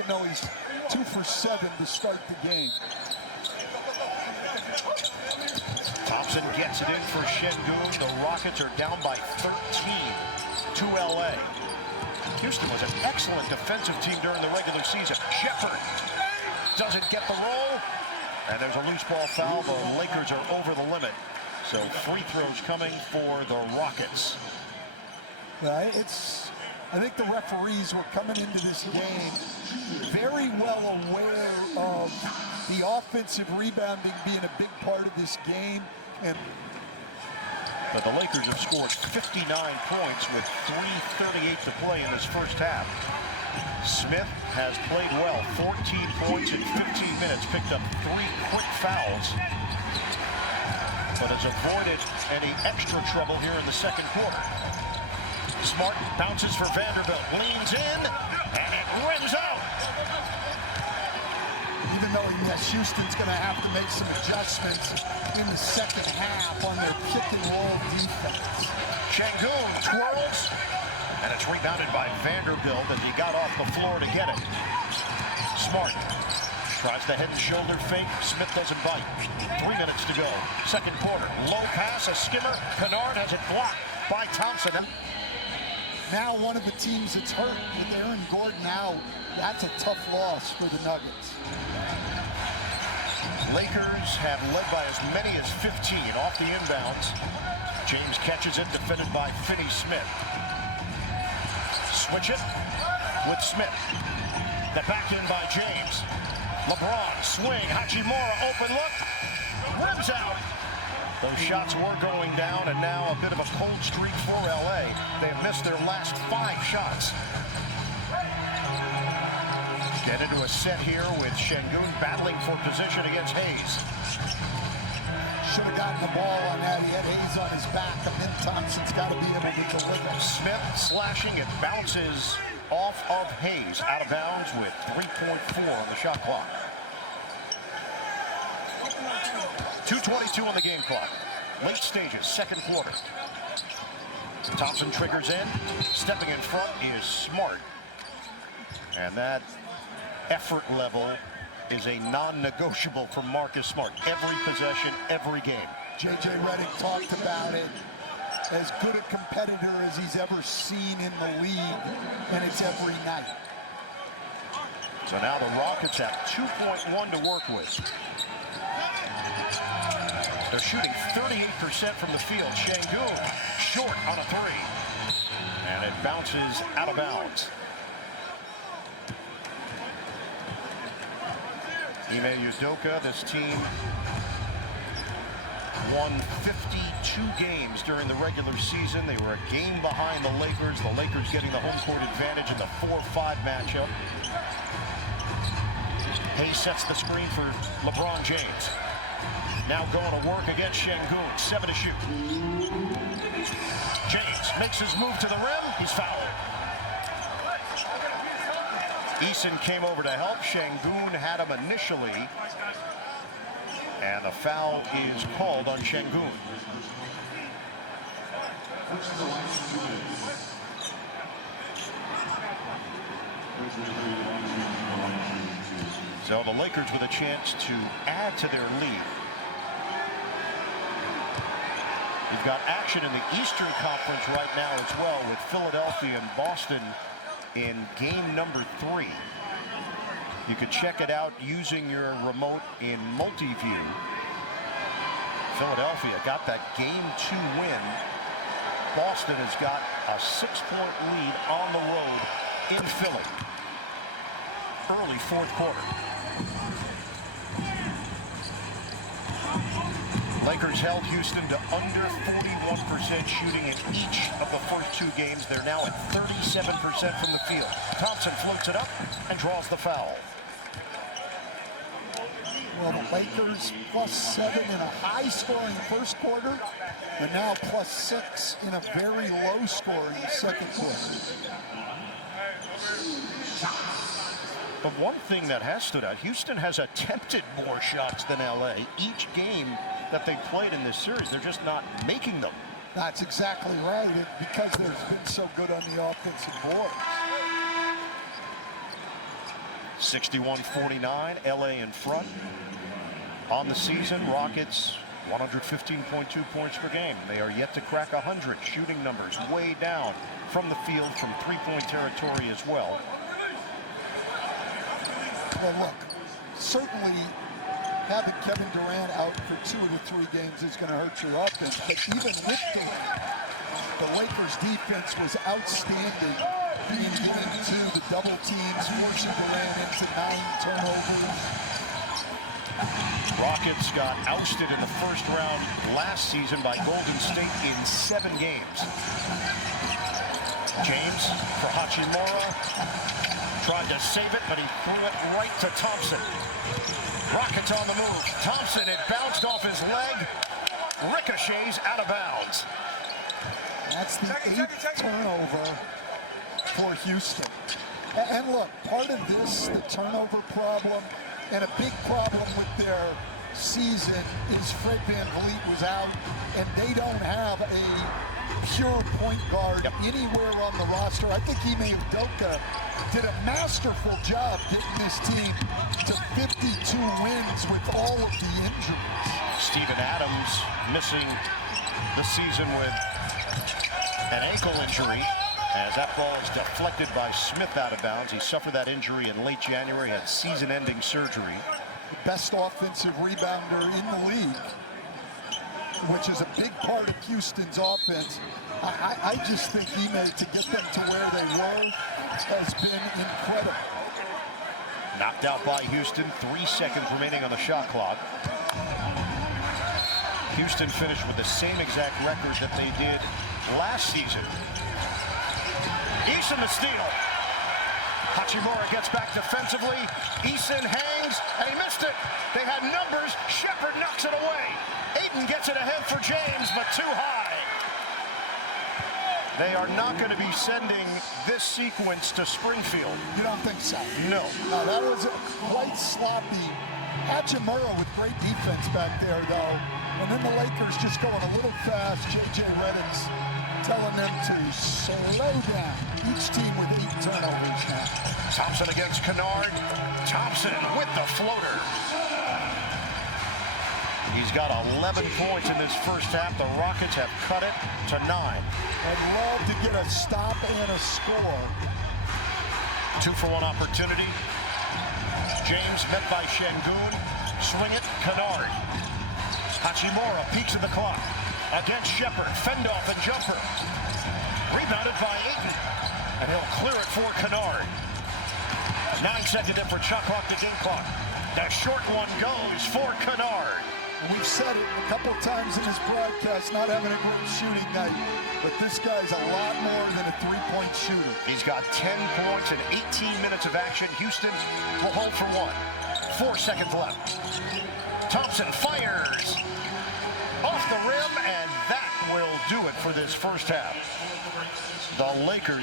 even though he's 2 for 7 to start the game. Thompson gets it in for Şengün. The Rockets are down by 13 to LA. Houston was an excellent defensive team during the regular season. Shepherd doesn't get the roll, and there's a loose ball foul. The Lakers are over the limit. So free throws coming for the Rockets. I think the referees were coming into this game very well aware of the offensive rebounding being a big part of this game. But the Lakers have scored 59 points with 3:38 to play in this first half. Smith has played well, 14 points in 15 minutes, picked up 3 quick fouls, but has avoided any extra trouble here in the second quarter. Smart bounces for Vanderbilt, leans in, and it rims out. Even though he missed, Houston's going to have to make some adjustments in the second half on their pick and roll defense. Şengün twirls, and it's rebounded by Vanderbilt as he got off the floor to get it. Smart tries the head and shoulder fake. Smith doesn't bite. 3 minutes to go. Second quarter. Low pass, a skimmer. Kennard has it blocked by Thompson. Now one of the teams that's hurt with Aaron Gordon out. That's a tough loss for the Nuggets. Lakers have led by as many as 15 off the inbounds. James catches it, defended by Finney-Smith. Switch it with Smith. The back in by James. LeBron, swing, Hachimura, open look. Rims out. Those shots were going down, and now a bit of a cold streak for LA. They have missed their last 5 shots. Get into a set here with Şengün battling for position against Hayes. Should have gotten the ball on that. He had Hayes on his back, and then Thompson's got to be able to deliver. Smith slashing, it bounces off of Hayes, out of bounds with 3.4 on the shot clock. 2:22 on the game clock. Late stages, second quarter. Thompson triggers in. Stepping in front is Smart. And that effort level is a non-negotiable for Marcus Smart. Every possession, every game. J.J. Redick talked about it. As good a competitor as he's ever seen in the league, and it's every night. So now the Rockets have 2.1 to work with. They're shooting 38% from the field. Şengün short on a 3. And it bounces out of bounds. Ime Udoka, this team won 52 games during the regular season. They were a game behind the Lakers. The Lakers getting the home court advantage in the 4-5 matchup. Hayes sets the screen for LeBron James. Now going to work against Şengün. 7 to shoot. James makes his move to the rim. He's fouled. Eason came over to help. Şengün had him initially. And the foul is called on Şengün. So the Lakers with a chance to add to their lead. We've got action in the Eastern Conference right now as well, with Philadelphia and Boston in game number 3. You could check it out using your remote in multi-view. Philadelphia got that game 2 win. Boston has got a 6-point lead on the road in Philly. Early fourth quarter. Lakers held Houston to under 41% shooting in each of the first 2 games. They're now at 37% from the field. Thompson floats it up and draws the foul. Well, the Lakers +7 in a high-scoring first quarter, and now +6 in a very low-scoring second quarter. But one thing that has stood out, Houston has attempted more shots than LA. Each game that they played in this series, they're just not making them. That's exactly right, because they've been so good on the offensive board. 61-49, LA in front. On the season, Rockets 115.2 points per game. They are yet to crack 100. Shooting numbers way down from the field, from three-point territory as well. Well, look, certainly having Kevin Durant out for 2 of the 3 games is going to hurt your offense. But even with Durant, the Lakers' defense was outstanding, being into the double teams, forcing Durant into 9 turnovers. Rockets got ousted in the first round last season by Golden State in 7 games. James for Hachimura. Tried to save it, but he threw it right to Thompson. Rockets on the move. Thompson, it bounced off his leg. Ricochets out of bounds. That's the 8th turnover for Houston. And look, part of this, the turnover problem, and a big problem with their season is Fred VanVleet was out, and they don't have a pure point guard anywhere on the roster. I think Ime Udoka did a masterful job getting this team to 52 wins with all of the injuries. Steven Adams missing the season with an ankle injury, as that ball is deflected by Smith out of bounds. He suffered that injury in late January, had season-ending surgery. Best offensive rebounder in the league, which is a big part of Houston's offense. I just think Ime, to get them to where they were, has been incredible. Knocked out by Houston, 3 seconds remaining on the shot clock. Houston finished with the same exact record that they did last season. Eason the steal. Hachimura gets back defensively. Eason hangs, and he missed it. They had numbers. Shepard knocks it away. Ayton gets it ahead for James, but too high. They are not going to be sending this sequence to Springfield. You don't think so? No. No, that was quite sloppy. Hachimura with great defense back there, though. And then the Lakers just going a little fast. J.J. Redick's telling them to slow down. Each team with 8 turnovers now. Thompson against Kennard. Thompson with the floater. He's got 11 points in this first half. The Rockets have cut it to 9. I'd love to get a stop and a score. 2-for-1 opportunity. James met by Şengün. Swing it, Kennard. Hachimura peeks at the clock. Against Shepard, fend off and jumper. Rebounded by Ayton. And he'll clear it for Kennard. 9-second difference, shot clock to game clock. The short one goes for Kennard. We've said it a couple times in this broadcast, not having a great shooting night, but this guy's a lot more than a 3-point shooter. He's got 10 points in 18 minutes of action. Houston will hold for 1. 4 seconds left. Thompson fires off the rim, and that will do it for this first half. The Lakers